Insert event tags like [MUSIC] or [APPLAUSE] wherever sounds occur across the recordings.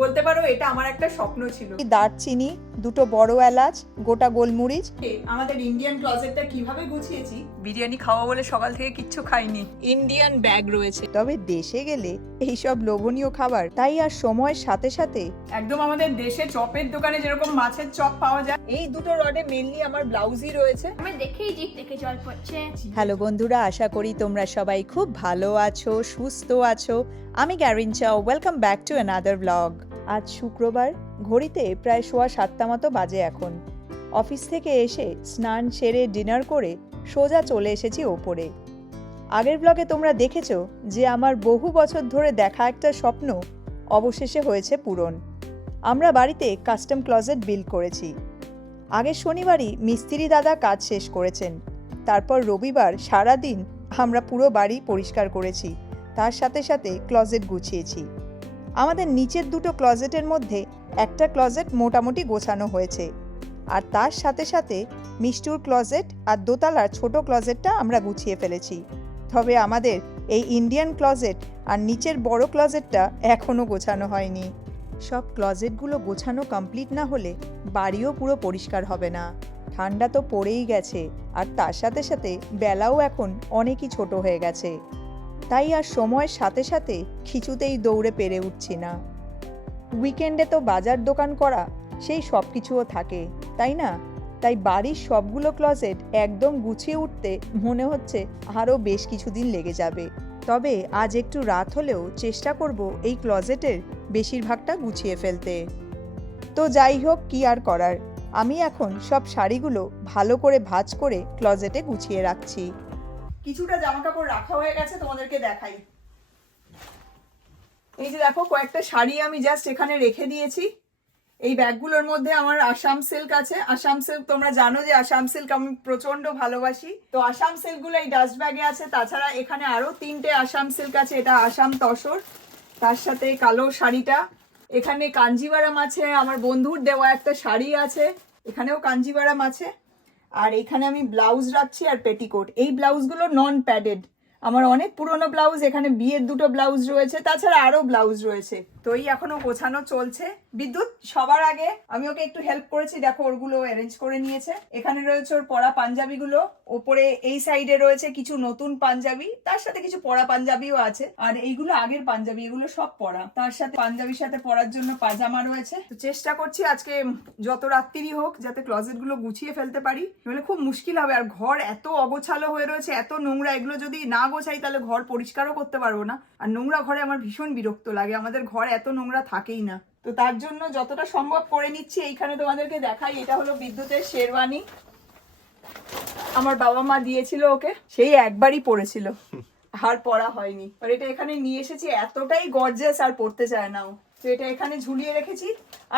বলতে পারো এটা আমার একটা স্বপ্ন ছিল। দারচিনি দুটো বড় এলাচ গোটা গোলমরিচ। আমাদের ইন্ডিয়ান ক্লজেটটা কীভাবে গুছিয়েছি? বিরিয়ানি খাওয়া বলে সকাল থেকে কিচ্ছু খাইনি। ইন্ডিয়ান ব্যাগ রয়েছে। তবে দেশে গেলে এই সব লোভনীয় খাবার তাই আর সময়ের সাথে সাথে একদম আমাদের দেশে চপের দোকানে যেরকম মাছের চপ পাওয়া যায়। এই দুটো রডে মেনলি আমার ব্লাউজই রয়েছে। আমার দেখেই জিভ থেকে জল পড়ছে। হ্যালো বন্ধুরা আশা করি তোমরা সবাই খুব ভালো আছো সুস্থ আছো। আমি গ্যারিন চাও welcome back to another blog আজ শুক্রবার ঘড়িতে প্রায় সোয়া সাতটা মতো বাজে এখন। অফিস থেকে এসে স্নান সেরে ডিনার করে সোজা চলে এসেছি ওপরে। আগের ব্লগে তোমরা দেখেছ যে আমার বহু বছর ধরে দেখা একটা স্বপ্ন অবশেষে হয়েছে পূরণ। আমরা বাড়িতে কাস্টম ক্লজেট বিল করেছি। আগের শনিবারই মিস্ত্রি দাদা কাজ শেষ করেছেন। তারপর রবিবার সারা দিন আমরা পুরো বাড়ি পরিষ্কার করেছি। তার সাথে সাথে ক্লজেট গুছিয়েছি। আমাদের নিচের দুটো ক্লজেটের মধ্যে একটা ক্লজেট মোটামুটি গোছানো হয়েছে। আর তার সাথে সাথে মিষ্টুর ক্লজেট আর দোতলার ছোট ক্লজেটটা আমরা গুছিয়ে ফেলেছি। তবে আমাদের এই ইন্ডিয়ান ক্লজেট আর নিচের বড় ক্লজেটটা এখনও গোছানো হয়নি। সব ক্লজেটগুলো গোছানো কমপ্লিট না হলে বাড়িও পুরো পরিষ্কার হবে না। ঠান্ডা তো পড়েই গেছে, আর তার সাথে সাথে বেলাও এখন অনেকই ছোট হয়ে গেছে। তাই আর সময়ের সাথে সাথে কিছুতেই দৌড়ে পেরে উঠছি না। উইকেন্ডে তো বাজার দোকান করা, সেই সব কিছুও থাকে, তাই না? তাই বাড়ির সবগুলো ক্লজেট একদম গুছিয়ে উঠতে মনে হচ্ছে আরও বেশ কিছুদিন লেগে যাবে। তবে আজ একটু রাত হলেও চেষ্টা করব এই ক্লজেটের বেশিরভাগটা গুছিয়ে ফেলতে। তো যাই হোক, কি আর করার? আমি এখন সব শাড়িগুলো ভালো করে ভাঁজ করে ক্লজেটে গুছিয়ে রাখছি। কিছুটা জামা কাপড় রাখা হয়ে গেছে, তোমাদেরকে দেখাই। এই যে দেখো, কয়েকটা শাড়ি আমি জাস্ট এখানে রেখে দিয়েছি। এই ব্যাগগুলোর মধ্যে আমার আসাম সিল্ক আছে। আসাম সিল্ক তোমরা জানো যে আসাম সিল্ক আমি প্রচণ্ড ভালোবাসি। তো আসাম সিল্কগুলো এই ডাস্ট ব্যাগে আছে। তাছাড়া এখানে আরও তিনটে আসাম সিল্ক আছে। এটা আসাম তসর, তার সাথে কালো শাড়িটা। এখানে কাঞ্জিবারাম আছে। আমার বন্ধুর দেওয়া একটা শাড়ি আছে। এখানেও কাঞ্জিবারাম আছে। আর এখানে আমি ব্লাউজ রাখছি আর পেটিকোট এই ব্লাউজগুলো নন প্যাডেড আমার অনেক পুরনো ব্লাউজ এখানে বিয়ের দুটো ব্লাউজ রয়েছে, তাছাড়া আরও ব্লাউজ রয়েছে। তো এই এখনও গোছানো চলছে। বিদ্যুৎ, সবার আগে আমি ওকে একটু হেল্প করেছি। দেখো, ওরগুলো অ্যারেঞ্জ করে নিয়েছে। এখানে রয়েছে ওর পরা পাঞ্জাবিগুলো। ওপরে এই সাইডে রয়েছে কিছু নতুন পাঞ্জাবি। তার সাথে কিছু পরা পাঞ্জাবিও আছে। আর এইগুলো আগের পাঞ্জাবি, এগুলো সব পরা। তার সাথে পাঞ্জাবির সাথে পরার জন্য পাজামা রয়েছে। তো চেষ্টা করছি আজকে যত রাত্রিরই হোক যাতে ক্লজেটগুলো গুছিয়ে ফেলতে পারি। নইলে খুব মুশকিল হবে। আর ঘর এত অগোছালো হয়ে রয়েছে, এত নোংরা। এগুলো যদি না গোছাই তাহলে ঘর পরিষ্কারও করতে পারব না। আর নোংরা ঘরে আমার ভীষণ বিরক্ত লাগে। আমাদের ঘর এত নোংরা থাকেই না। তো তার জন্য যতটা সম্ভব করে নিচ্ছি, এইখানে তোমাদেরকে দেখাই। এটা হলো বিদ্যুতের শেরওয়ানি। আমার বাবা মা দিয়েছিল ওকে, সেই একবারই পড়েছিল। আর পড়া হয়নি। আর এটা এখানে নিয়ে এসেছি, এতটাই গর্জেস আর পড়তে চায় না ও। তো এটা এখানে ঝুলিয়ে রেখেছি।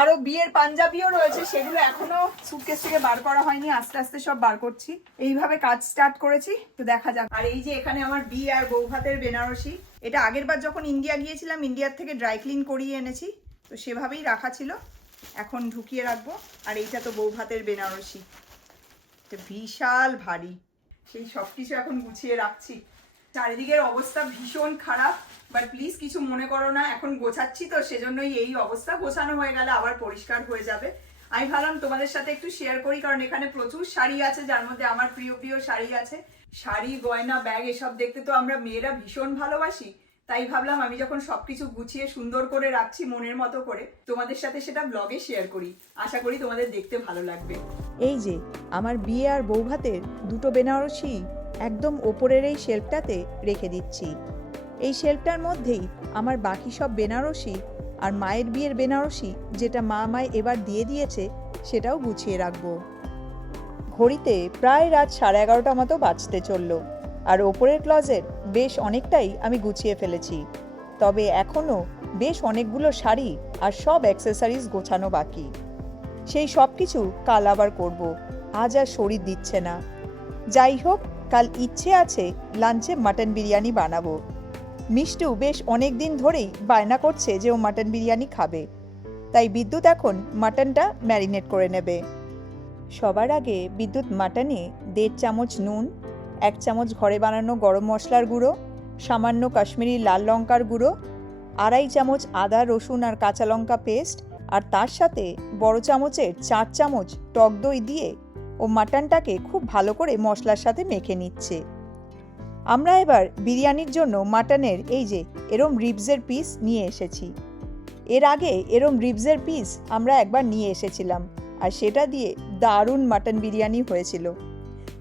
আরও বিয়ের পাঞ্জাবিও রয়েছে, সেগুলো এখনও সুটকেস থেকে বার করা হয়নি। আস্তে আস্তে সব বার করছি। এইভাবে কাজ স্টার্ট করেছি। তো দেখা যাক। আর এই যে এখানে আমার বিয়ে আর বৌভাতের বেনারসি। এটা আগের বার যখন ইন্ডিয়া গিয়েছিলাম ইন্ডিয়ার থেকে ড্রাই ক্লিন করিয়ে এনেছি। তো সেভাবেই রাখা ছিল। এখন ঢুকিয়ে রাখব। আর এইটা তো বৌভাতের বেনারসি। এটা বিশাল ভারী। সেই সব কিছু এখন গুছিয়ে রাখছি। চারিদিকের অবস্থা ভীষণ খারাপ। বাট প্লিজ কিছু মনে করো না, এখন গোছাচ্ছি তো, সেজন্যই এই অবস্থা গোছানো হয়ে গেলে, আবার পরিষ্কার হয়ে যাবে। আমি ভাবলাম তোমাদের সাথে একটু শেয়ার করি, কারণ এখানে প্রচুর শাড়ি আছে, যার মধ্যে আমার প্রিয় প্রিয় শাড়ি আছে। শাড়ি, গয়না, ব্যাগ এসব দেখতে তো আমরা মেয়েরা ভীষণ ভালোবাসি। তাই ভাবলাম আমি যখন সবকিছু গুছিয়ে সুন্দর করে রাখছি মনের মতো করে, তোমাদের সাথে সেটা ব্লগে শেয়ার করি। আশা করি তোমাদের দেখতে ভালো লাগবে। এই যে, আমার বিয়ে আর বৌভাতের দুটো বেনারসি একদম ওপরের এই শেলফটাতে রেখে দিচ্ছি। এই শেলফটার মধ্যেই আমার বাকি সব বেনারসি আর মায়ের বিয়ের বেনারসি যেটা মা মায় এবার দিয়ে দিয়েছে, সেটাও গুছিয়ে রাখব। ঘড়িতে প্রায় রাত সাড়ে এগারোটা মতো বাজতে চলল। আর ওপরের ক্লজেট বেশ অনেকটাই আমি গুছিয়ে ফেলেছি। তবে এখনও বেশ অনেকগুলো শাড়ি আর সব অ্যাক্সেসরিজ গোছানো বাকি। সেই সব কিছু কাল আবার করব। আজ আর শরীর দিচ্ছে না। যাই হোক, কাল ইচ্ছে আছে লাঞ্চে মাটন বিরিয়ানি বানাবো। মিষ্টু বেশ অনেক দিন ধরেই বায়না করছে যে ও মাটন বিরিয়ানি খাবে। তাই বিদ্যুৎ এখন মাটনটা ম্যারিনেট করে নেবে। সবার আগে বিদ্যুৎ মাটনে দেড় চামচ নুন, এক চামচ ঘরে বানানো গরম মশলার গুঁড়ো, সামান্য কাশ্মীরি লাল লঙ্কার গুঁড়ো, আড়াই চামচ আদা, রসুন আর কাঁচা লঙ্কা পেস্ট আর তার সাথে বড় চামচের চার চামচ টক দই দিয়ে ও মাটনটাকে খুব ভালো করে মশলার সাথে মেখে নিচ্ছে। আমরা এবার বিরিয়ানির জন্য মাটনের এই যে এরম রিবসের পিস নিয়ে এসেছি। এর আগে এরম রিবসের পিস আমরা একবার নিয়ে এসেছিলাম। আর সেটা দিয়ে দারুণ মাটন বিরিয়ানি হয়েছিল।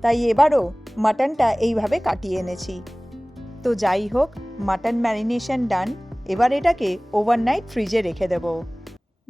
তাই এবারও মাটনটা এইভাবে কাটিয়ে এনেছি। তো যাই হোক, মাটন ম্যারিনেশন ডান। এবার এটাকে ওভারনাইট ফ্রিজে রেখে দেবো।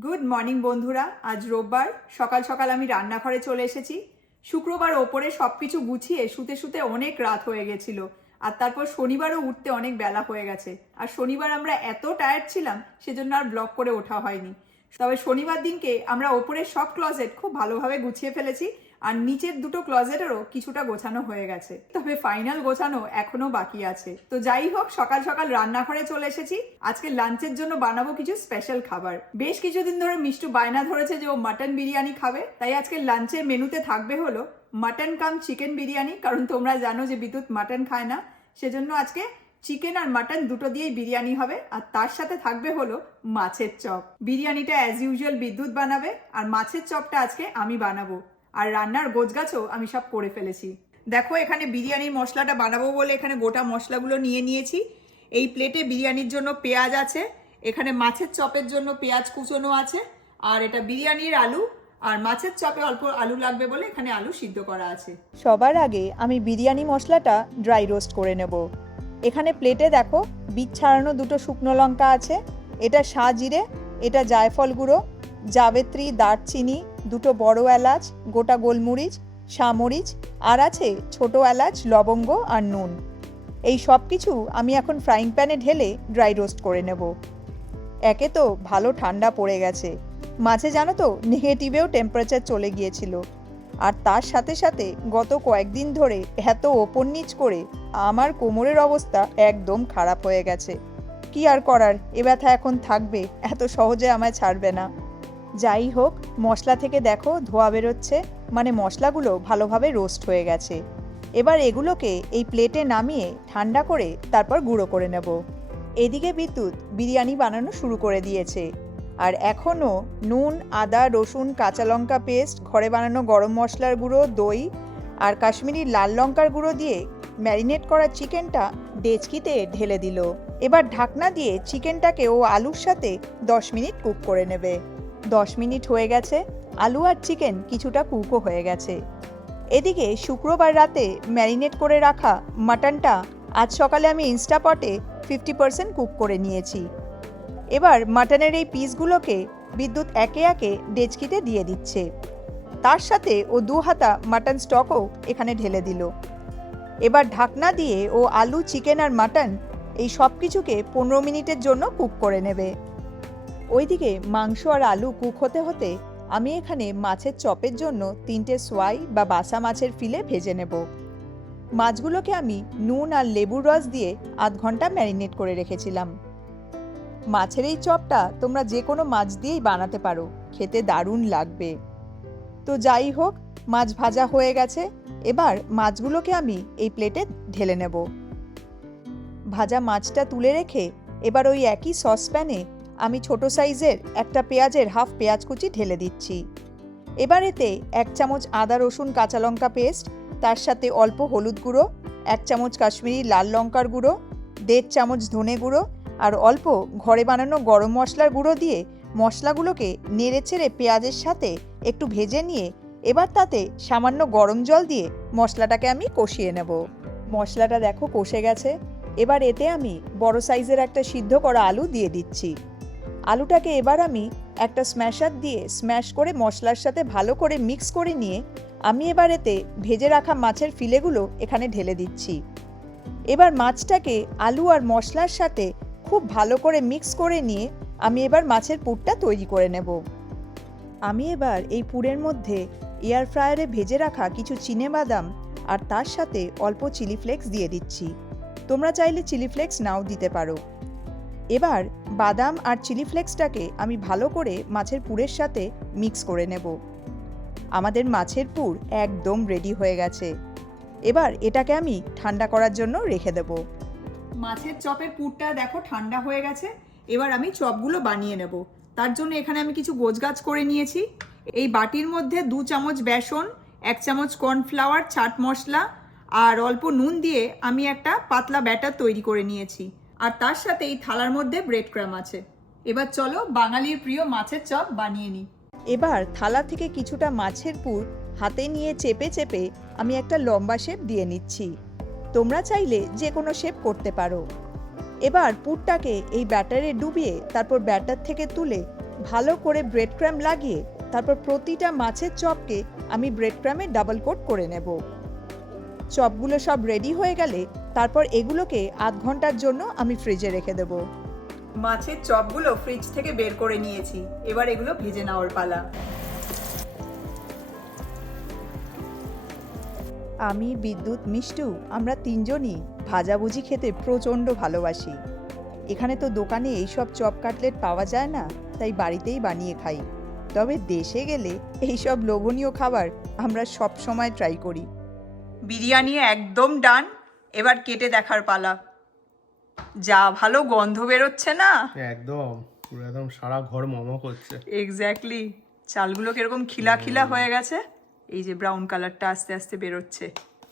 গুড মর্নিং বন্ধুরা, আজ রোববার। সকাল সকাল আমি রান্নাঘরে চলে এসেছি। শুক্রবার ওপরে সব কিছু গুছিয়ে শুতে শুতে অনেক রাত হয়ে গেছিল। আর তারপর শনিবারও উঠতে অনেক বেলা হয়ে গেছে। আর শনিবার আমরা এত টায়ার্ড ছিলাম, সেজন্য আর ব্লগ করে ওঠা হয়নি। তবে শনিবার দিনকে আমরা ওপরের সব ক্লজেট খুব ভালোভাবে গুছিয়ে ফেলেছি আর নিচের দুটো ক্লজেটেরও কিছুটা গোছানো হয়ে গেছে। তবে ফাইনাল গোছানো এখনও বাকি আছে। তো যাই হোক, সকাল সকাল রান্নাঘরে চলে এসেছি। আজকে লাঞ্চের জন্য বানাবো কিছু স্পেশাল খাবার। বেশ কিছুদিন ধরে মিষ্টু বায়না ধরেছে যে ও মাটন বিরিয়ানি খাবে। তাই আজকে লাঞ্চের মেনুতে থাকবে হলো মাটন কাম চিকেন বিরিয়ানি। কারণ তোমরা জানো যে বিদ্যুৎ মাটন খায় না। সেজন্য আজকে চিকেন আর মাটন দুটো দিয়েই বিরিয়ানি হবে, আর তার সাথে থাকবে হলো মাছের চপ। বিরিয়ানিটা অ্যাজ ইউজুয়াল বিদ্যুৎ বানাবে, আর মাছের চপটা আজকে আমি বানাবো। আর রান্নার গোছগাছও আমি সব করে ফেলেছি। দেখো এখানে বিরিয়ানির মশলাটা বানাবো বলে এখানে গোটা মশলাগুলো নিয়ে নিয়েছি। এই প্লেটে বিরিয়ানির জন্য পেঁয়াজ আছে, এখানে মাছের চপের জন্য পেঁয়াজ কুচোনো আছে, আর এটা বিরিয়ানির আলু, আর মাছের চপে অল্প আলু লাগবে বলে এখানে আলু সিদ্ধ করা আছে। সবার আগে আমি বিরিয়ানি মশলাটা ড্রাই রোস্ট করে নেব। এখানে প্লেটে দেখো বীজ ছাড়ানো দুটো শুকনো লঙ্কা আছে, এটা সাজিরে, এটা জায়ফল গুঁড়ো, জাবেত্রী, দারচিনি, দুটো বড় এলাচ, গোটা গোলমরিচ, সামরিচ, আর আছে ছোট এলাচ, লবঙ্গ আর নুন। এই সব কিছু আমি এখন ফ্রাইং প্যানে ঢেলে ড্রাই রোস্ট করে নেব। একে তো ভালো ঠান্ডা পড়ে গেছে। মাঝে জানো তো নেগেটিভেও টেম্পারেচার চলে গিয়েছিল। আর তার সাথে সাথে গত কয়েকদিন ধরে এত ওপর নিচ করে আমার কোমরের অবস্থা একদম খারাপ হয়ে গেছে। কি আর করার? এ ব্যথা এখন থাকবে, এত সহজে আমায় ছাড়বে না। যাই হোক, মশলা থেকে দেখো ধোয়া বেরোচ্ছে মানে মশলাগুলো ভালোভাবে রোস্ট হয়ে গেছে। এবার এগুলোকে এই প্লেটে নামিয়ে ঠান্ডা করে তারপর গুঁড়ো করে নেব। এদিকে বিদ্যুৎ বিরিয়ানি বানানো শুরু করে দিয়েছে। আর এখনও নুন, আদা, রসুন, কাঁচা লঙ্কা পেস্ট, ঘরে বানানো গরম মশলার গুঁড়ো, দই আর কাশ্মীরি লাল লঙ্কার গুঁড়ো দিয়ে ম্যারিনেট করা চিকেনটা ডেচকিতে ঢেলে দিল। এবার ঢাকনা দিয়ে চিকেনটাকে ও আলুর সাথে দশ মিনিট কুক করে নেবে। দশ মিনিট হয়ে গেছে, আলু আর চিকেন কিছুটা কুকও হয়ে গেছে। এদিকে শুক্রবার রাতে ম্যারিনেট করে রাখা মাটনটা আজ সকালে আমি ইনস্টাপটে ফিফটি পার্সেন্ট কুক করে নিয়েছি। এবার মাটনের এই পিসগুলোকে বিদ্যুৎ একে একে ডেচকিতে দিয়ে দিচ্ছে। তার সাথে ও দু হাতা মাটন স্টকও এখানে ঢেলে দিল। এবার ঢাকনা দিয়ে ও আলু, চিকেন আর মাটন এই সব কিছুকে পনেরো মিনিটের জন্য কুক করে নেবে। ওইদিকে মাংস আর আলু কুক হতে হতে আমি এখানে মাছের চপের জন্য তিনটে সোয়াই বা বাসা মাছের ফিলে ভেজে নেব। মাছগুলোকে আমি নুন আর লেবুর রস দিয়ে আধ ঘণ্টা ম্যারিনেট করে রেখেছিলাম। মাছের এই চপটা তোমরা যে কোনো মাছ দিয়েই বানাতে পারো। খেতে দারুণ লাগবে। তো যাই হোক, মাছ ভাজা হয়ে গেছে। এবার মাছগুলোকে আমি এই প্লেটে ঢেলে নেব। ভাজা মাছটা তুলে রেখে এবার ওই একই সসপ্যানে আমি ছোট সাইজের একটা পেঁয়াজের হাফ পেঁয়াজ কুচি ঢেলে দিচ্ছি। এবার এতে এক চামচ আদা, রসুন, কাঁচা লঙ্কা পেস্ট, তার সাথে অল্প হলুদ গুঁড়ো, এক চামচ কাশ্মীরি লাল লঙ্কার গুঁড়ো, দেড় চামচ ধনে গুঁড়ো আর অল্প ঘরে বানানো গরম মশলার গুঁড়ো দিয়ে মশলাগুলোকে নেড়ে ছেড়ে পেঁয়াজের সাথে একটু ভেজে নিয়ে এবার তাতে সামান্য গরম জল দিয়ে মশলাটাকে আমি কষিয়ে নেব। মশলাটা দেখো কষে গেছে। এবার এতে আমি বড় সাইজের একটা সিদ্ধ করা আলু দিয়ে দিচ্ছি। আলুটাকে এবার আমি একটা স্ম্যাশার দিয়ে স্ম্যাশ করে মশলার সাথে ভালো করে মিক্স করে নিয়ে আমি এবার এতে ভেজে রাখা মাছের ফিলেগুলো এখানে ঢেলে দিচ্ছি। এবার মাছটাকে আলু আর মশলার সাথে খুব ভালো করে মিক্স করে নিয়ে আমি এবার মাছের পুরটা তৈরি করে নেব। আমি এবার এই পুরের মধ্যে এয়ার ফ্রায়ারে ভেজে রাখা কিছু চিনে বাদাম আর তার সাথে অল্প চিলি ফ্লেক্স দিয়ে দিচ্ছি। তোমরা চাইলে চিলি ফ্লেক্স নাও দিতে পারো। এবার বাদাম আর চিলি ফ্লেক্সটাকে আমি ভালো করে মাছের পুরের সাথে মিক্স করে নেব। আমাদের মাছের পুর একদম রেডি হয়ে গেছে। এবার এটাকে আমি ঠান্ডা করার জন্য রেখে দেবো। মাছের চপের পুরটা দেখো ঠান্ডা হয়ে গেছে, এবার আমি চপগুলো বানিয়ে নেব। তার জন্য এখানে আমি কিছু গোছগাছ করে নিয়েছি। এই বাটির মধ্যে দু চামচ বেসন, এক চামচ কর্নফ্লাওয়ার, চাট মশলা আর অল্প নুন দিয়ে আমি একটা পাতলা ব্যাটার তৈরি করে নিয়েছি। আর তার সাথে এই থালার মধ্যে ব্রেড ক্রাম আছে। এবার চলো বাঙালির প্রিয় মাছের চপ বানিয়ে নিই। এবার থালা থেকে কিছুটা মাছের পুর হাতে নিয়ে চেপে চেপে আমি একটা লম্বা শেপ দিয়ে নিচ্ছি। তোমরা চাইলে যে কোনো শেপ করতে পারো। এবার পুরটাকে এই ব্যাটারে ডুবিয়ে তারপর ব্যাটার থেকে তুলে ভালো করে ব্রেড ক্র্যাম লাগিয়ে তারপর প্রতিটা মাছের চপকে আমি ব্রেড ক্র্যামে ডাবল কোট করে নেব। চপগুলো সব রেডি হয়ে গেলে তারপর এগুলোকে আধ ঘণ্টার জন্য আমি ফ্রিজে রেখে দেবো। মাছের চপগুলো ফ্রিজ থেকে বের করে নিয়েছি। এবার এগুলো ভেজে নেওয়ার পালা। আমি বিদ্যুৎ মিষ্টু আমরা তিনজনই ভাজাভুজি খেতে প্রচণ্ড ভালোবাসি। এখানে তো দোকানে এইসব চপ কাটলেট পাওয়া যায় না তাই বাড়িতেই বানিয়ে খাই। তবে দেশে গেলে এইসব লোভনীয় খাবার আমরা সব সময় ট্রাই করি। বিরিয়ানি একদম ডান এবার কেটে দেখার পালা। যা ভালো গন্ধ বেরোচ্ছে না? একদম পুরো একদম সারা ঘর মমো করছে। এক্স্যাক্টলি চালগুলো কীরকম খিলা খিলা হয়ে গেছে? এই যে ব্রাউন কালারটা আস্তে আস্তে বেরোচ্ছে।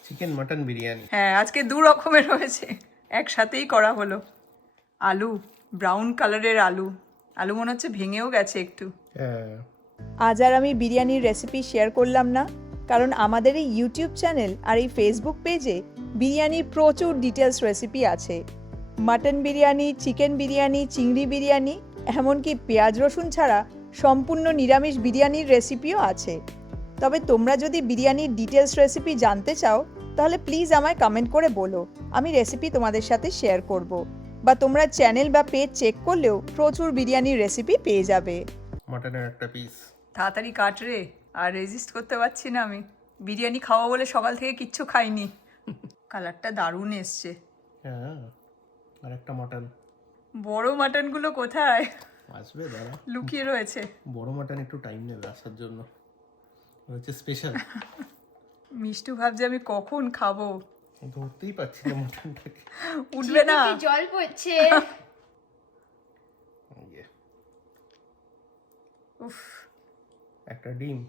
চিকেন মাটন বিরিয়ানি হ্যাঁ আজকে দু রকমের হয়েছে। একসাথেই করা হলো। আলু ব্রাউন কালারের আলু। আলু মনে হচ্ছে ভেঙেও গেছে একটু। হ্যাঁ। আজ আর আমি বিরিয়ানির রেসিপি শেয়ার করলাম না কারণ আমাদের এই ইউটিউব চ্যানেল আর এই ফেসবুক পেজে বিরিয়ানির প্রচুর ডিটেলস রেসিপি আছে। মাটন বিরিয়ানি চিকেন বিরিয়ানি চিংড়ি বিরিয়ানি এমনকি পেঁয়াজ রসুন ছাড়া সম্পূর্ণ নিরামিষ বিরিয়ানির রেসিপিও আছে। তবে তোমরা যদি বিরিয়ানির ডিটেলস রেসিপি জানতে চাও তাহলে প্লিজ আমায় কমেন্ট করে বলো। আমি রেসিপি তোমাদের সাথে শেয়ার করব। বা তোমরা চ্যানেল বা পেজ চেক করলেও প্রচুর বিরিয়ানির রেসিপি পেয়ে যাবে। মাটনের একটা পিস তাড়াতাড়ি কাট রে আর রেজিস্ট করতে পারছি না আমি। বিরিয়ানি খাওয়া বলে সকাল থেকে কিচ্ছু খাইনি। কালারটা দারুণ এসছে। হ্যাঁ আর একটা মাটন বড় মাটনগুলো কোথায়? আসবে দাঁড়া। লুকিয়ে রয়েছে। বড় মাটন একটু টাইম নেবে আসার জন্য। হচ্ছে স্পেশাল মিষ্টু ভাবছে আমি কখন খাব। ধরতেই পারছি না মাটনটাকে। উঠবে না। জল পড়ছে। ইয়ে, উফ। একটা ডিম।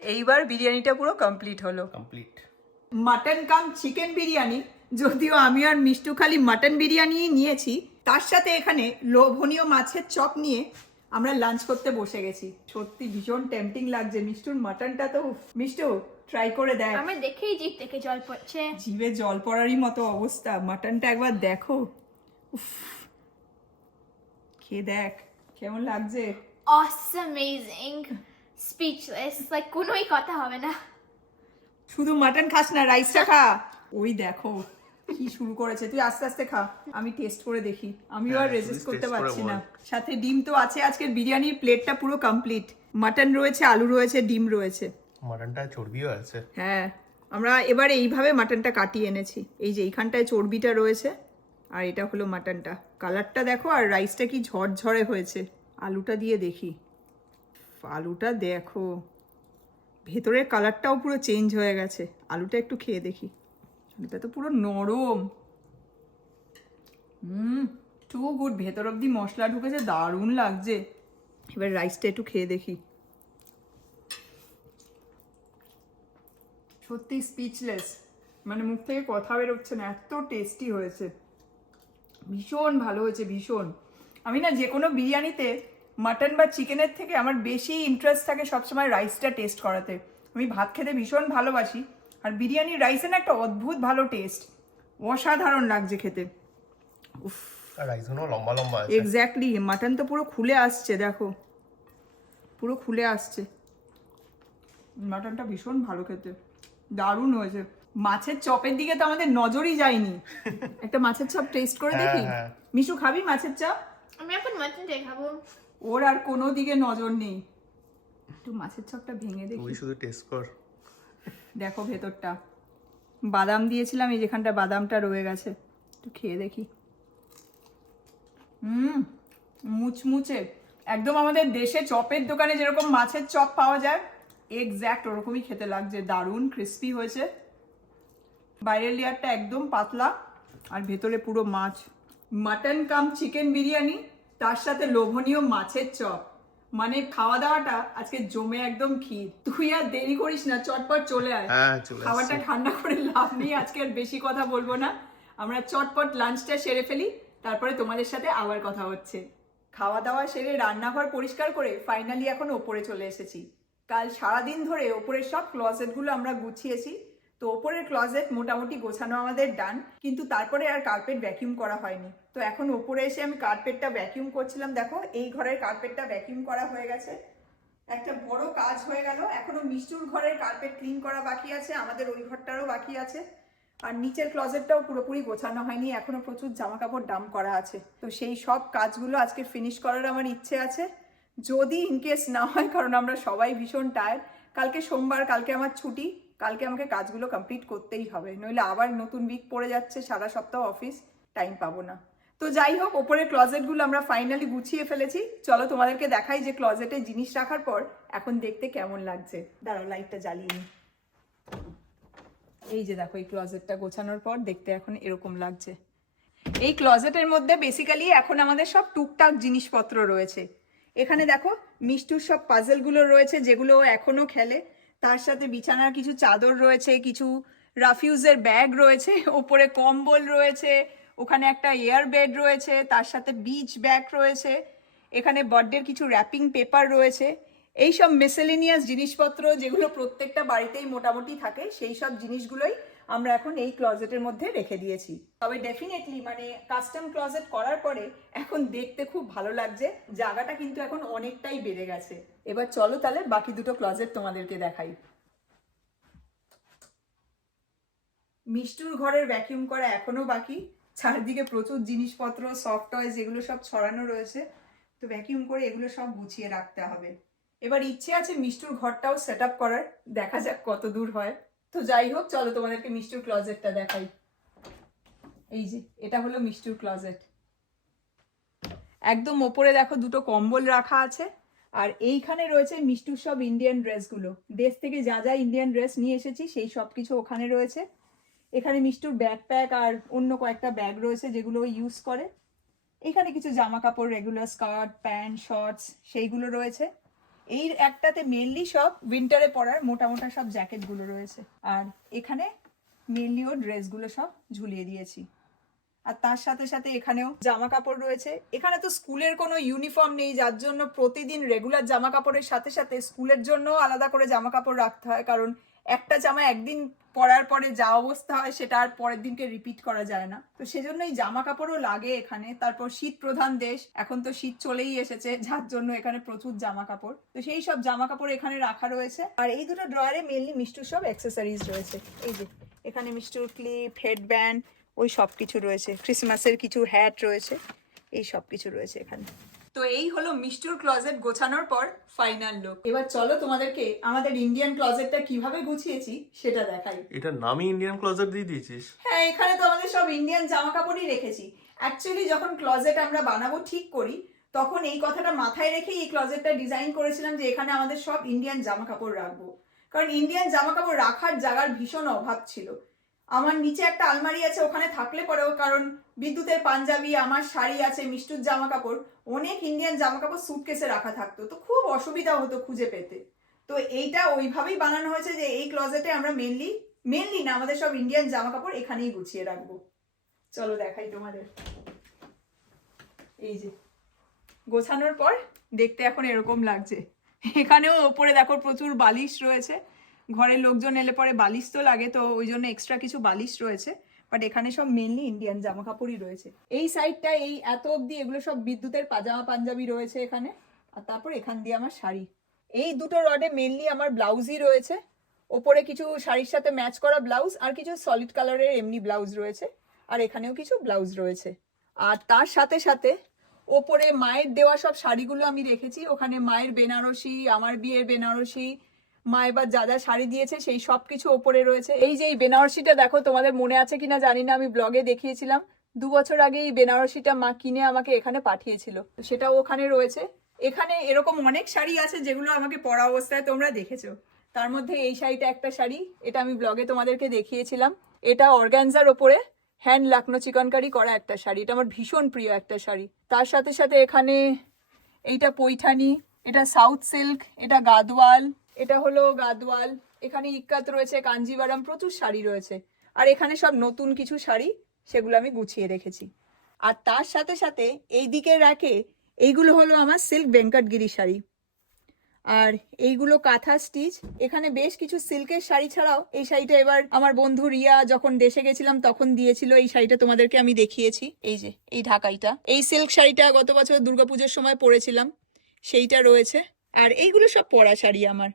এইবার বিরিয়ানিটা পুরো কমপ্লিট হলো। Complete mutton cum chicken biryani যদিও আমি আর মিষ্টু খালি মাটন বিরিয়ানি নিয়েছি তার সাথে এখানে লোভনীয় মাছের চপ নিয়ে আমরা লাঞ্চ করতে বসে গেছি। সত্যি ভীষণ টেম্পটিং লাগছে। মিষ্টুর মাটনটা তো মিষ্টু ট্রাই করে দেখ। আমার দেখেই জিভ থেকে জল পড়ছে। জিভে জল পড়ারই মতো অবস্থা। মাটনটা একবার দেখো। উফ খেয়ে দেখ। কেমন লাগছে? অসম অ্যামেজিং স্পিচলেস লাইক কোনোই কথা হবে না। শুধু মাটন খাস না রাইসটা খা। ওই দেখো। কি শুরু করেছে? তুই আস্তে আস্তে খা। আমি টেস্ট করে দেখি। আমিও আর হ্যাঁ, রেজিস্ট করতে পারছি না। সাথে ডিম তো আছে। আজকের বিরিয়ানির প্লেটটা পুরো কমপ্লিট মাটন রয়েছে আলু রয়েছে ডিম রয়েছে। মাটনটা চর্বিও আছে। হ্যাঁ। আমরা এবারে এইভাবে মাটনটা কাটিয়ে এনেছি। এই যে এইখানটায় চর্বিটা রয়েছে আর এটা হলো মাটনটা কালারটা দেখো আর রাইসটা কি ঝরঝরে হয়েছে। আলুটা দিয়ে দেখি। আলুটা দেখো। ভেতরের কালারটাও পুরো চেঞ্জ হয়ে গেছে। আলুটা একটু খেয়ে দেখি। আলুটা তো পুরো নরম। হুম টু গুড ভেতর অব্দি মশলা ঢুকেছে, দারুণ লাগছে। এবার রাইসটা একটু খেয়ে দেখি। সত্যি স্পিচলেস মানে মুখ থেকে কথা বেরোচ্ছে না, এত টেস্টি হয়েছে। ভীষণ ভালো হয়েছে, ভীষণ। আমি না যে কোনো বিরিয়ানিতে মাটন বা চিকেনের থেকে আমার বেশি ইন্টারেস্ট থাকে সবসময় রাইসটা টেস্ট করাতে। আমি ভাত খেতে ভীষণ ভালোবাসি। আর বিরিয়ানির রাইসে না একটা অদ্ভুত ভালো টেস্ট অসাধারণ লাগছে খেতে। আর রাইসগুলো লম্বা লম্বা আছে। এক্স্যাক্টলি মাটন তো পুরো খুলে আসছে দেখো। পুরো খুলে আসছে। মাটনটা ভীষণ ভালো খেতে। দারুণ হয়েছে। মাছের চপের দিকে তো আমাদের নজরই যায়নি। [LAUGHS] একটা মাছের চপ টেস্ট করে হ্যাঁ, দেখি? হ্যাঁ। মিশু খাবি মাছের চপ? আমি এখন মাটনটাই খাব। ওর আর কোনো দিকে নজর নেই। একটু মাছের চপটা ভেঙে দেখি। শুধু টেস্ট কর। দেখো ভেতরটা। বাদাম দিয়েছিলাম, এই যেখানটা বাদামটা রয়ে গেছে। একটু খেয়ে দেখি। হুম মুচমুচে। একদম আমাদের দেশে চপের দোকানে যেরকম মাছের চপ পাওয়া যায় এক্স্যাক্ট ওরকমই খেতে লাগছে। দারুণ ক্রিস্পি হয়েছে। বাইরের লেয়ারটা একদম পাতলা, আর ভেতরে পুরো মাছ। মাটন কাম চিকেন বিরিয়ানি, তার সাথে লোভনীয় মাছের চপ। মানে খাওয়া দাওয়াটা আজকে জমে একদম ক্ষীর। তুই আর দেরি করিস না চটপট চলে আয়। হ্যাঁ খাবারটা ঠান্ডা করে লাভ নেই আজকে আর বেশি কথা বলব না। আমরা চটপট লাঞ্চটা সেরে ফেলি তারপরে তোমাদের সাথে আবার কথা হচ্ছে। খাওয়া দাওয়া সেরে রান্নাঘর পরিষ্কার করে ফাইনালি এখন ওপরে চলে এসেছি। কাল সারাদিন ধরে ওপরের সব ক্লজেটগুলো আমরা গুছিয়েছি তো ওপরের ক্লজেট মোটামুটি গোছানো আমাদের ডান কিন্তু তারপরে আর কার্পেট ভ্যাকিউম করা হয়নি। তো এখন ওপরে এসে আমি কার্পেটটা ভ্যাকিউম করছিলাম, দেখো, এই ঘরের কার্পেটটা ভ্যাকিউম করা হয়ে গেছে। একটা বড় কাজ হয়ে গেল, এখনও মিষ্টুর ঘরের কার্পেট ক্লিন করা বাকি আছে, আমাদের ওই ঘরটারও বাকি আছে। আর নিচের ক্লজেটটাও পুরোপুরি গোছানো হয়নি, এখনও প্রচুর জামা কাপড় ডাম করা আছে। তো সেই সব কাজগুলো আজকে ফিনিশ করার আমার ইচ্ছে আছে। যদি ইনকেস না হয়, কারণ আমরা সবাই ভীষণ টায়ার্ড কালকে সোমবার, কালকে আমার ছুটি কালকে আমাকে কাজগুলো কমপ্লিট করতেই হবে। নইলে আবার নতুন উইক পড়ে যাচ্ছে, সারা সপ্তাহ অফিস টাইম পাবো না। তো যাই হোক, ওপরের ক্লজেটগুলো আমরা ফাইনালি গুছিয়ে ফেলেছি। চলো তোমাদেরকে দেখাই যে ক্লজেটে জিনিস রাখার পর এখন দেখতে কেমন লাগছে। দাঁড়াও লাইটটা জ্বালিয়ে নিই। এই যে দেখো, এই ক্লজেটটা গোছানোর পর দেখতে এখন এরকম লাগছে। এই ক্লজেটের মধ্যে বেসিক্যালি এখন আমাদের সব টুকটাক জিনিসপত্র রয়েছে। এখানে দেখো, মিষ্টুর সব পাজেলগুলো রয়েছে, যেগুলো ও এখনও খেলে। তার সাথে বিছানার কিছু চাদর রয়েছে, কিছু রাফিউজের ব্যাগ রয়েছে, ওপরে কম্বল রয়েছে, ওখানে একটা এয়ার বেড রয়েছে, তার সাথে বিচ ব্যাগ রয়েছে, এখানে বার্থডের কিছু র্যাপিং পেপার রয়েছে। এইসব সব মিসেলেনিয়াস জিনিসপত্র যেগুলো প্রত্যেকটা বাড়িতেই মোটামুটি থাকে সেই সব জিনিসগুলোই আমরা এখন এই ক্লজেটের মধ্যে রেখে দিয়েছি। তবে ডেফিনেটলি মানে কাস্টম ক্লজেট করার পরে এখন দেখতে খুব ভালো লাগছে, জায়গাটা কিন্তু এখন অনেকটাই বেড়ে গেছে। এবার চলো তাহলে বাকি দুটো ক্লজেট তোমাদেরকে দেখাই। মিষ্টুর ঘরের ভ্যাকিউম করা এখনও বাকি। চারদিকে প্রচুর জিনিসপত্র সফট টয়েস এগুলো সব ছড়ানো রয়েছে। তো ভ্যাকিউম করে এগুলো সব গুছিয়ে রাখতে হবে। এবার ইচ্ছে আছে মিষ্টুর ঘরটাও সেট আপ করার। দেখা যাক কত দূর হয়। তো যাই হোক, চলো তোমাদেরকে মিষ্টুর ক্লজেটটা দেখাই। এই যে, এটা হলো মিষ্টুর ক্লজেট একদম ওপরে দেখো দুটো কম্বল রাখা আছে, আর এইখানে রয়েছে মিষ্টুর সব ইন্ডিয়ান ড্রেসগুলো দেশ থেকে যা যা ইন্ডিয়ান ড্রেস নিয়ে এসেছি, সেই সব কিছু ওখানে রয়েছে। এখানে মিষ্টুর ব্যাকপ্যাক আর অন্য কয়েকটা ব্যাগ রয়েছে যেগুলো ইউজ করে। এখানে কিছু জামা কাপড় রেগুলার স্কার্ট প্যান্ট শর্টস সেইগুলো রয়েছে। এই একটাতে মেনলি সব উইন্টারে পরার মোটা মোটা সব জ্যাকেটগুলো রয়েছে। আর এখানে মেনলি ও ড্রেসগুলো সব ঝুলিয়ে দিয়েছি। আর তার সাথে সাথে এখানেও জামা কাপড় রয়েছে। এখানে তো স্কুলের কোনো ইউনিফর্ম নেই, যার জন্য প্রতিদিন রেগুলার জামা কাপড়ের সাথে সাথে স্কুলের জন্য আলাদা করে জামা কাপড় রাখতে হয়। কারণ একটা জামা একদিন পরার পরে যা অবস্থা হয় সেটা আর পরের দিনকে রিপিট করা যায় না। তো সেজন্য এই জামা কাপড়ও লাগে এখানে। তারপর শীত প্রধান দেশ। এখন তো শীত চলেই এসেছে, যার জন্য এখানে প্রচুর জামা কাপড় তো সেই সব জামা কাপড় এখানে রাখা রয়েছে। আর এই দুটো ড্রয়ারে মেনলি মিষ্টুর সব অ্যাক্সেসরিজ রয়েছে। এই যে, এখানে মিষ্টুর ক্লিপ হেডব্যান্ড ওই সব কিছু রয়েছে ক্রিসমাসের কিছু হ্যাট রয়েছে। এই সব কিছু রয়েছে এখানে। তো এই হলো মিষ্টুর ক্লজেট গোছানোর পর ফাইনাল লুক এবার চলো তোমাদেরকে আমাদের ইন্ডিয়ান ক্লজেটটা কীভাবে গুছিয়েছি সেটা দেখাই। এটা নামই ইন্ডিয়ান ক্লোজার দিয়ে দিয়েছিস? হ্যাঁ এখানে তো আমাদের সব ইন্ডিয়ান জামা কাপড়ই রেখেছি। অ্যাকচুয়ালি যখন ক্লজেট আমরা বানাবো ঠিক করি তখন এই কথাটা মাথায় রেখেই এই ক্লজেটটা ডিজাইন করেছিলাম যে এখানে আমাদের সব ইন্ডিয়ান জামা কাপড় রাখব। কারণ ইন্ডিয়ান জামা কাপড় রাখার জায়গার ভীষণ অভাব ছিল। আমার নিচে একটা আলমারি আছে ওখানে থাকলে পরেও কারণ বিদ্যুতের পাঞ্জাবি আমার শাড়ি আছে মিষ্টুর জামা কাপড় অনেক ইন্ডিয়ান জামা কাপড় সুটকেসে রাখা থাকতো, তো খুব অসুবিধা হতো খুঁজে পেতে। তো এইটা ওইভাবেই বানানো হয়েছে যে এই ক্লজেটে আমরা মেনলি মেনলি না, আমাদের সব ইন্ডিয়ান জামা কাপড় এখানেই গুছিয়ে রাখব। চলো দেখাই তোমাদের। এই যে, গোছানোর পর দেখতে এখন এরকম লাগছে। এখানেও ওপরে দেখো প্রচুর বালিশ রয়েছে। ঘরের লোকজন এলে পরে বালিশ তো লাগে, তো ওই জন্য এক্সট্রা কিছু বালিশ রয়েছে। বাট এখানে সব মেনলি ইন্ডিয়ান জামা কাপড়ই রয়েছে। এই সাইডটা এই এত অবধি এগুলো সব বিদ্যুতের পাজামা পাঞ্জাবি রয়েছে এখানে। আর তারপর এখান দিয়ে আমার শাড়ি। এই দুটো রডে মেনলি আমার ব্লাউজই রয়েছে। ওপরে কিছু শাড়ির সাথে ম্যাচ করা ব্লাউজ আর কিছু সলিড কালারের এমনি ব্লাউজ রয়েছে। আর এখানেও কিছু ব্লাউজ রয়েছে। আর তার সাথে সাথে ওপরে মায়ের দেওয়া সব শাড়িগুলো আমি রেখেছি। ওখানে মায়ের বেনারসি, আমার বিয়ের বেনারসি মা এবার যা যা শাড়ি দিয়েছে সেই সব কিছু ওপরে রয়েছে। এই যে এই বেনারসিটা দেখো, তোমাদের মনে আছে কিনা জানি না, আমি ব্লগে দেখিয়েছিলাম। দু বছর আগে এই বেনারসিটা মা কিনে আমাকে এখানে পাঠিয়েছিল। তো সেটাও ওখানে রয়েছে। এখানে এরকম অনেক শাড়ি আছে যেগুলো আমাকে পরা অবস্থায় তোমরা দেখেছ। তার মধ্যে এই শাড়িটা একটা শাড়ি, এটা আমি ব্লগে তোমাদেরকে দেখিয়েছিলাম। এটা অর্গ্যানজার ওপরে হ্যান্ড লাকনো চিকনকারি করা একটা শাড়ি। এটা আমার ভীষণ প্রিয় একটা শাড়ি। তার সাথে সাথে এখানে এইটা পৈঠানি, এটা সাউথ সিল্ক এটা গাদওয়াল এটা হলো গাদওয়াল, এখানে ইক্কাত রয়েছে, কাঞ্জিবারাম, প্রচুর শাড়ি রয়েছে। আর এখানে সব নতুন কিছু শাড়ি, সেগুলো আমি গুছিয়ে রেখেছি। আর তার সাথে সাথে এই দিকে রাখে এইগুলো হলো আমার সিল্ক বেঙ্কটগিরি শাড়ি। আর এইগুলো কাঁথা স্টিচ, এখানে বেশ কিছু সিল্কের শাড়ি ছাড়াও এই শাড়িটা এবার আমার বন্ধু রিয়া যখন দেশে গেছিলাম, তখন দিয়েছিল এই শাড়িটা তোমাদেরকে আমি দেখিয়েছি। এই যে, এই ঢাকাইটা। এই সিল্ক শাড়িটা গত বছর দুর্গাপুজোর সময় পরেছিলাম, সেইটা রয়েছে। আর এইগুলো সব পরা শাড়ি আমার।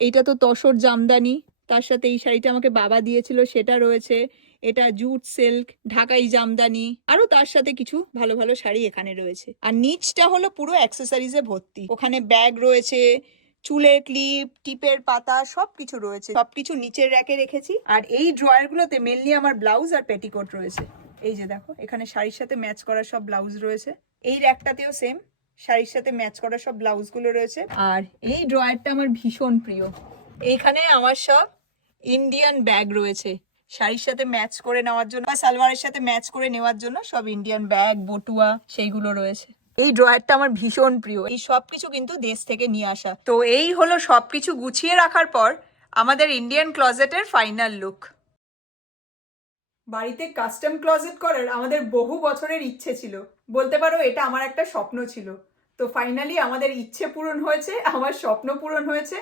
এইটা তো তসর জামদানি। তার সাথে এই শাড়িটা আমাকে বাবা দিয়েছিল, সেটা রয়েছে। এটা জুট সিল্ক, ঢাকাই জামদানি, আরও তার সাথে কিছু ভালো ভালো শাড়ি এখানে রয়েছে। আর নিচটা হলো পুরো অ্যাক্সেসরিজে ভর্তি। ওখানে ব্যাগ রয়েছে চুলের ক্লিপ টিপের পাতা, সবকিছু রয়েছে। সবকিছু নিচের র্যাকে রেখেছি। আর এই ড্রয়ার গুলোতে মেনলি আমার ব্লাউজ আর পেটিকোট রয়েছে। এই যে দেখো, এখানে শাড়ির সাথে ম্যাচ করা সব ব্লাউজ রয়েছে। এই র্যাকটাতেও সেম শাড়ির সাথে ম্যাচ করা সব ব্লাউজগুলো রয়েছে। আর এই ড্রয়ারটা আমার ভীষণ প্রিয়। এইখানে আমার সব ইন্ডিয়ান ব্যাগ রয়েছে। শাড়ির সাথে ম্যাচ করে নেওয়ার জন্য বা সালোয়ারের সাথে ম্যাচ করে নেওয়ার জন্য সব ইন্ডিয়ান ব্যাগ বটুয়া সেইগুলো রয়েছে। এই ড্রয়ারটা আমার ভীষণ প্রিয়। এই সবকিছু কিন্তু দেশ থেকে নিয়ে আসা। তো এই হলো সবকিছু গুছিয়ে রাখার পর আমাদের ইন্ডিয়ান ক্লজেটের ফাইনাল লুক বাড়িতে কাস্টম ক্লজেট করার আমাদের বহু বছরের ইচ্ছে ছিল। বলতে পারো এটা আমার একটা স্বপ্ন ছিল। তো ফাইনালি আমাদের ইচ্ছে পূরণ হয়েছে, আমার স্বপ্ন পূরণ হয়েছে।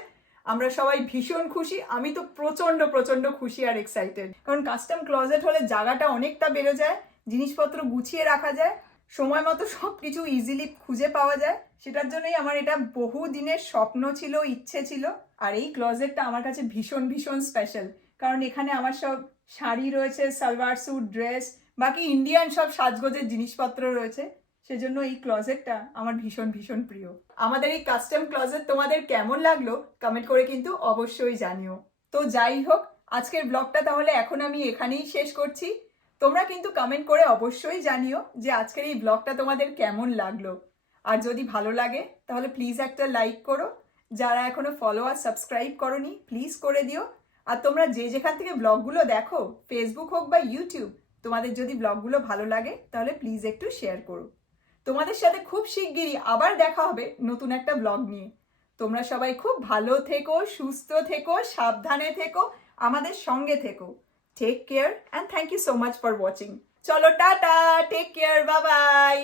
আমরা সবাই ভীষণ খুশি। আমি তো প্রচণ্ড প্রচণ্ড খুশি আর এক্সাইটেড কারণ কাস্টম ক্লজেট হলে জায়গাটা অনেকটা বেড়ে যায়, জিনিসপত্র গুছিয়ে রাখা যায়, সময় মতো সব কিছু ইজিলি খুঁজে পাওয়া যায়। সেটার জন্যই আমার এটা বহু দিনের স্বপ্ন ছিল, ইচ্ছে ছিল। আর এই ক্লজেটটা আমার কাছে ভীষণ ভীষণ স্পেশাল কারণ এখানে আমার সব শাড়ি রয়েছে, সালোয়ার স্যুট ড্রেস বাকি ইন্ডিয়ান সব সাজগোজের জিনিসপত্র রয়েছে। সেজন্য এই ক্লজেটটা আমার ভীষণ ভীষণ প্রিয়। আমাদের এই কাস্টম ক্লজেট তোমাদের কেমন লাগল কমেন্ট করে কিন্তু অবশ্যই জানিও। তো যাই হোক, আজকের ব্লগটা তাহলে এখন আমি এখানেই শেষ করছি। তোমরা কিন্তু কমেন্ট করে অবশ্যই জানিও যে আজকের এই ব্লগটা তোমাদের কেমন লাগল। আর যদি ভালো লাগে, তাহলে প্লিজ একটা লাইক করো। যারা এখনও ফলো আর সাবস্ক্রাইব করনি প্লিজ করে দিও। আর তোমরা যে যেখান থেকে ব্লগগুলো দেখো ফেসবুক হোক বা ইউটিউব তোমাদের যদি ব্লগগুলো ভালো লাগে, তাহলে প্লিজ একটু শেয়ার করো। তোমাদের সাথে খুব শিগগিরই আবার দেখা হবে নতুন একটা ব্লগ নিয়ে। তোমরা সবাই খুব ভালো থেকো, সুস্থ থেকো, সাবধানে থেকো, আমাদের সঙ্গে থেকো। Take care and thank you so much for watching চলো, tata take care bye bye